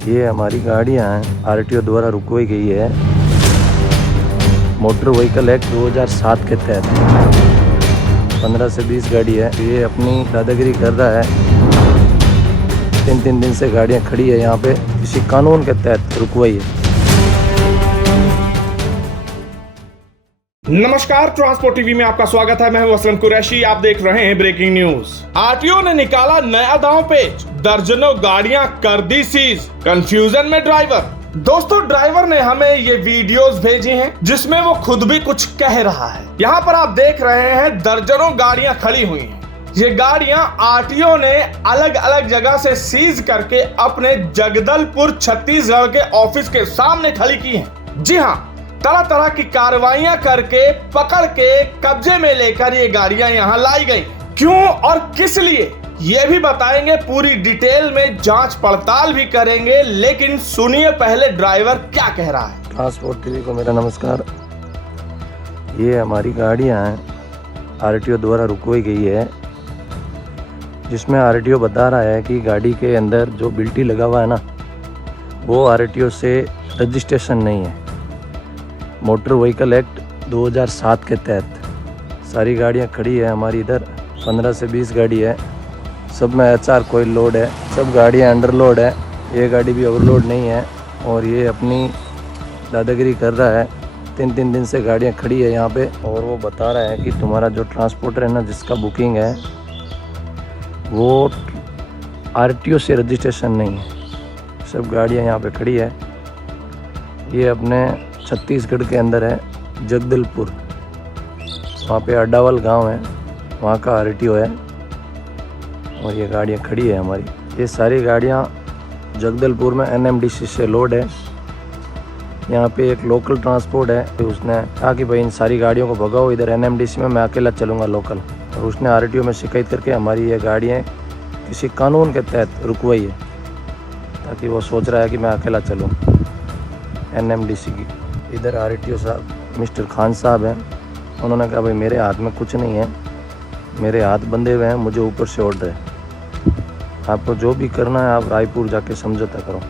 ये हमारी गाड़ियाँ हैं, आरटीओ द्वारा रुकवाई गई है। मोटर व्हीकल एक्ट 2007 के तहत 15 से 20 गाड़ी है। ये अपनी दादागिरी कर रहा है। 3 दिन से गाड़ियाँ खड़ी है यहाँ पे, किसी कानून के तहत रुकवाई है। नमस्कार, ट्रांसपोर्ट टीवी में आपका स्वागत है। मैं हूं असलम कुरैशी। आप देख रहे हैं ब्रेकिंग न्यूज। आरटीओ ने निकाला नया दांव पेच, दर्जनों गाड़ियां कर दी सीज, कंफ्यूजन में ड्राइवर। दोस्तों, ड्राइवर ने हमें ये वीडियोस भेजी हैं जिसमें वो खुद भी कुछ कह रहा है। यहाँ पर आप देख रहे हैं दर्जनों गाड़ियां खड़ी हुई हैं। ये गाड़ियां आरटीओ ने अलग अलग जगह से सीज करके अपने जगदलपुर छत्तीसगढ़ के ऑफिस के सामने खड़ी की हैं। जी हाँ, तरह तरह की कार्रवाइयां करके पकड़ के कब्जे में लेकर ये गाड़ियां यहां लाई गई। क्यों और किस लिए ये भी बताएंगे, पूरी डिटेल में जांच पड़ताल भी करेंगे। लेकिन सुनिए पहले ड्राइवर क्या कह रहा है। ट्रांसपोर्ट टीवी को मेरा नमस्कार। ये हमारी गाड़ियां हैं, आरटीओ द्वारा रुकवाई गई है, जिसमें आरटीओ बता रहा है कि गाड़ी के अंदर जो बिल्टी लगा हुआ है ना, वो आरटीओ से रजिस्ट्रेशन नहीं है। मोटर व्हीकल एक्ट 2007 के तहत सारी गाड़ियां खड़ी है हमारी इधर। 15 से 20 गाड़ी है, सब में HR कोई लोड है, सब गाड़ियां अंडर लोड है। ये गाड़ी भी ओवरलोड नहीं है और ये अपनी दादागिरी कर रहा है। 3 दिन से गाड़ियां खड़ी है यहाँ पे और वो बता रहा है कि तुम्हारा जो ट्रांसपोर्टर है ना, जिसका बुकिंग है, वो आरटीओ से रजिस्ट्रेशन नहीं है। सब गाड़ियाँ यहाँ पे खड़ी है। ये अपने छत्तीसगढ़ के अंदर है, जगदलपुर, वहाँ पे अड्डावल गांव है, वहाँ का आरटीओ है और ये गाड़ियाँ खड़ी है हमारी। ये सारी गाड़ियाँ जगदलपुर में NMDC से लोड है। यहाँ पे एक लोकल ट्रांसपोर्ट है, तो उसने कहा कि भाई इन सारी गाड़ियों को भगाओ इधर NMDC में, मैं अकेला चलूँगा लोकल। और उसने आरटीओ में शिकायत करके हमारी ये गाड़ियाँ किसी कानून के तहत रुकवाई है, ताकि वो सोच रहा है कि मैं अकेला चलूँ NMDC की। इधर आरटीओ साहब मिस्टर खान साहब हैं, उन्होंने कहा भाई मेरे हाथ में कुछ नहीं है, मेरे हाथ बंधे हुए हैं, मुझे ऊपर से ऑर्डर है, आपको जो भी करना है आप रायपुर जाके समझौता करो।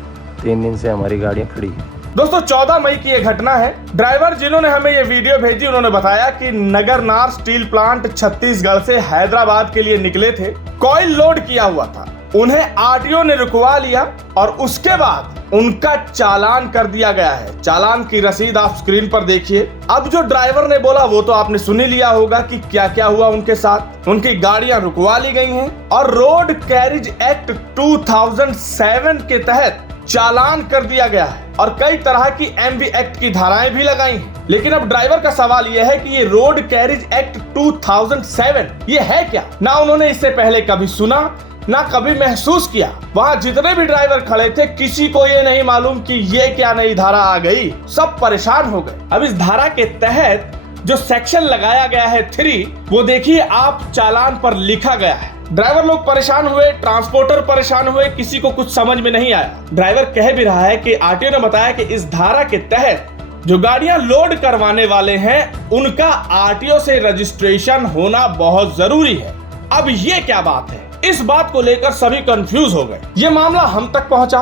3 दिन से हमारी गाड़ियाँ खड़ी है। दोस्तों, 14 मई की ये घटना है। ड्राइवर जिन्होंने हमें ये वीडियो भेजी, उन्होंने बताया कि नगरनार स्टील प्लांट छत्तीसगढ़ से हैदराबाद के लिए निकले थे। कॉइल लोड किया हुआ था, उन्हें आरटीओ ने रुकवा लिया और उसके बाद उनका चालान कर दिया गया है। चालान की रसीद आप स्क्रीन पर देखिए। अब जो ड्राइवर ने बोला वो तो आपने सुन ही लिया होगा कि क्या क्या हुआ उनके साथ। उनकी गाड़ियां रुकवा ली गई हैं और रोड कैरिज एक्ट 2007 के तहत चालान कर दिया गया है और कई तरह की MV एक्ट की धाराएं भी लगाई हैं। लेकिन अब ड्राइवर का सवाल यह है कि ये रोड कैरिज एक्ट 2007 ये है क्या? ना उन्होंने इससे पहले कभी सुना, ना कभी महसूस किया। वहां जितने भी ड्राइवर खड़े थे, किसी को ये नहीं मालूम कि ये क्या नई धारा आ गई। सब परेशान हो गए। अब इस धारा के तहत जो सेक्शन लगाया गया है 3, वो देखिए आप, चालान पर लिखा गया है। ड्राइवर लोग परेशान हुए, ट्रांसपोर्टर परेशान हुए, किसी को कुछ समझ में नहीं आया। ड्राइवर कह भी रहा है कि आरटीओ ने बताया कि इस धारा के तहत जो गाड़ियां लोड करवाने वाले हैं, उनका आरटीओ से रजिस्ट्रेशन होना बहुत जरूरी है। अब ये क्या बात है? इस बात को लेकर सभी कंफ्यूज हो गए। ये मामला हम तक पहुंचा।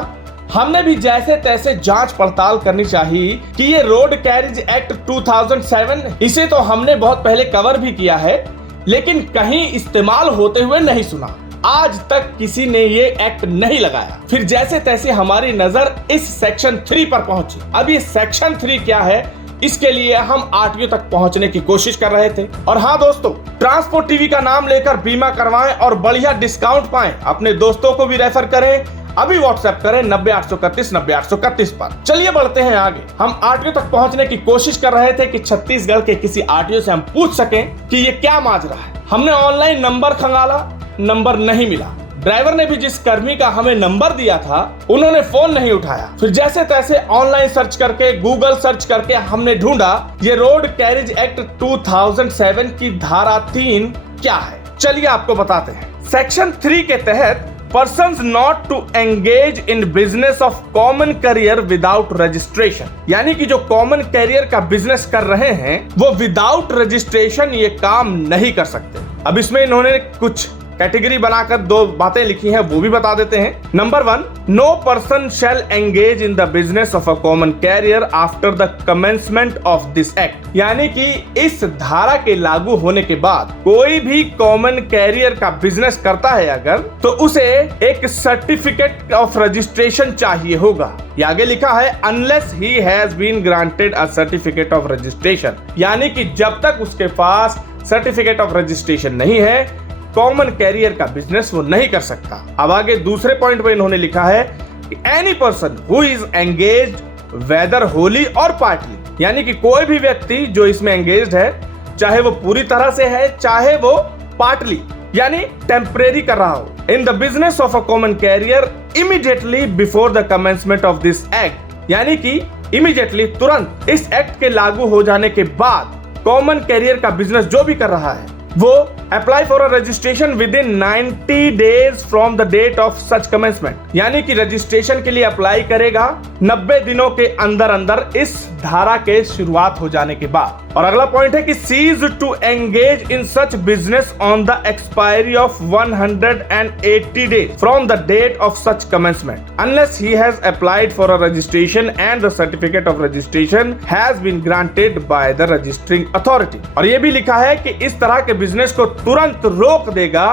हमने भी जैसे तैसे जांच पड़ताल करनी चाहिए कि ये रोड कैरिज एक्ट 2007, इसे तो हमने बहुत पहले कवर भी किया है, लेकिन कहीं इस्तेमाल होते हुए नहीं सुना। आज तक किसी ने ये एक्ट नहीं लगाया। फिर जैसे तैसे हमारी नजर इस सेक्शन 3 पर पहुंची। अब ये सेक्शन 3 क्या है, इसके लिए हम आरटीओ तक पहुंचने की कोशिश कर रहे थे। और हाँ दोस्तों, ट्रांसपोर्ट टीवी का नाम लेकर बीमा करवाएं और बढ़िया डिस्काउंट पाएं। अपने दोस्तों को भी रेफर करें। अभी व्हाट्सएप करें 90 831 90 831 पर। चलिए बढ़ते हैं आगे। हम आरटीओ तक पहुंचने की कोशिश कर रहे थे कि छत्तीसगढ़ के किसी आरटीओ से हम पूछ सकें कि ये क्या माजरा है। हमने ऑनलाइन नंबर खंगाला, नंबर नहीं मिला। ड्राइवर ने भी जिस कर्मी का हमें नंबर दिया था, उन्होंने फोन नहीं उठाया। फिर जैसे तैसे ऑनलाइन सर्च करके, गूगल सर्च करके हमने ढूंढा ये रोड कैरिज एक्ट 2007 की धारा 3 क्या है। चलिए आपको बताते हैं। सेक्शन 3 के तहत persons not to engage in business of common career without registration, यानी कि जो कॉमन कैरियर का बिजनेस कर रहे हैं वो विदाउट रजिस्ट्रेशन ये काम नहीं कर सकते। अब इसमें इन्होंने कुछ कैटेगरी बनाकर 2 बातें लिखी हैं, वो भी बता देते हैं। Number 1, no person shall engage in the business of a common carrier after the commencement of this act. यानी कि इस धारा के लागू होने के बाद कोई भी कॉमन कैरियर का बिजनेस करता है अगर, तो उसे एक सर्टिफिकेट ऑफ रजिस्ट्रेशन चाहिए होगा। ये आगे लिखा है unless he has been granted a certificate of registration, यानी कि जब तक उसके पास सर्टिफिकेट ऑफ रजिस्ट्रेशन नहीं है, कॉमन कैरियर का बिजनेस वो नहीं कर सकता। अब आगे दूसरे पॉइंट पे इन्होंने लिखा है any person who is engaged whether wholly और पार्टली, यानी कि कोई भी व्यक्ति जो इसमें एंगेज्ड है, चाहे वो पूरी तरह से है चाहे वो पार्टली यानी टेम्परेरी कर रहा हो, इन the business of a common career immediately before the commencement of this act, यानी कि इमीडिएटली तुरंत इस एक्ट के लागू हो जाने के बाद कॉमन कैरियर का बिजनेस जो भी कर रहा है वो apply for a registration within 90 days from the date of such commencement, यानी कि रजिस्ट्रेशन के लिए अप्लाई करेगा 90 दिनों के अंदर अंदर इस धारा के शुरुआत हो जाने के बाद। और अगला पॉइंट है कि cease to engage in such business on the expiry of 180 days from the date of such commencement unless he has applied for a registration and the certificate of registration has been granted by the registering authority. और ये भी लिखा है कि इस तरह के business को तुरंत रोक देगा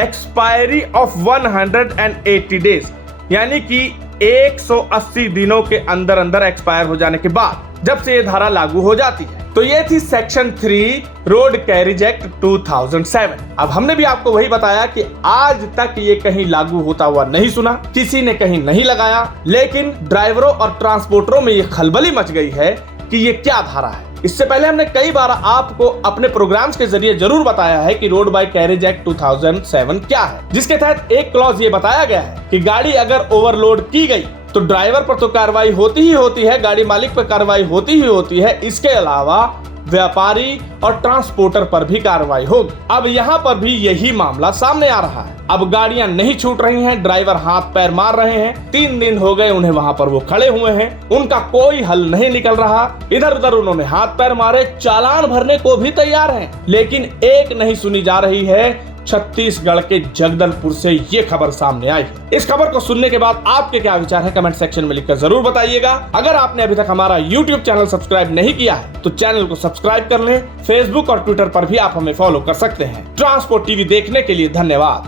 एक्सपायरी ऑफ 180 डेज, यानी कि 180 दिनों के अंदर अंदर एक्सपायर हो जाने के बाद जब से ये धारा लागू हो जाती है। तो ये थी सेक्शन 3 रोड कैरिज एक्ट 2007। अब हमने भी आपको वही बताया कि आज तक ये कहीं लागू होता हुआ नहीं सुना, किसी ने कहीं नहीं लगाया, लेकिन ड्राइवरों और ट्रांसपोर्टरों में ये खलबली मच गई है कि ये क्या धारा है। इससे पहले हमने कई बार आपको अपने प्रोग्राम्स के जरिए जरूर बताया है कि रोड बाय कैरिज एक्ट 2007 क्या है, जिसके तहत एक क्लॉज ये बताया गया है कि गाड़ी अगर ओवरलोड की गई तो ड्राइवर पर तो कार्रवाई होती ही होती है, गाड़ी मालिक पर कार्रवाई होती ही होती है, इसके अलावा व्यापारी और ट्रांसपोर्टर पर भी कार्रवाई होगी। अब यहाँ पर भी यही मामला सामने आ रहा है। अब गाड़ियां नहीं छूट रही हैं, ड्राइवर हाथ पैर मार रहे हैं, 3 दिन हो गए उन्हें वहां पर वो खड़े हुए हैं, उनका कोई हल नहीं निकल रहा, इधर उधर उन्होंने हाथ पैर मारे, चालान भरने को भी तैयार हैं, लेकिन एक नहीं सुनी जा रही है। छत्तीसगढ़ के जगदलपुर से ये खबर सामने आई। इस खबर को सुनने के बाद आपके क्या विचार है कमेंट सेक्शन में लिखकर जरूर बताइएगा। अगर आपने अभी तक हमारा YouTube चैनल सब्सक्राइब नहीं किया है तो चैनल को सब्सक्राइब कर लें। फेसबुक और ट्विटर पर भी आप हमें फॉलो कर सकते हैं। ट्रांसपोर्ट टीवी देखने के लिए धन्यवाद।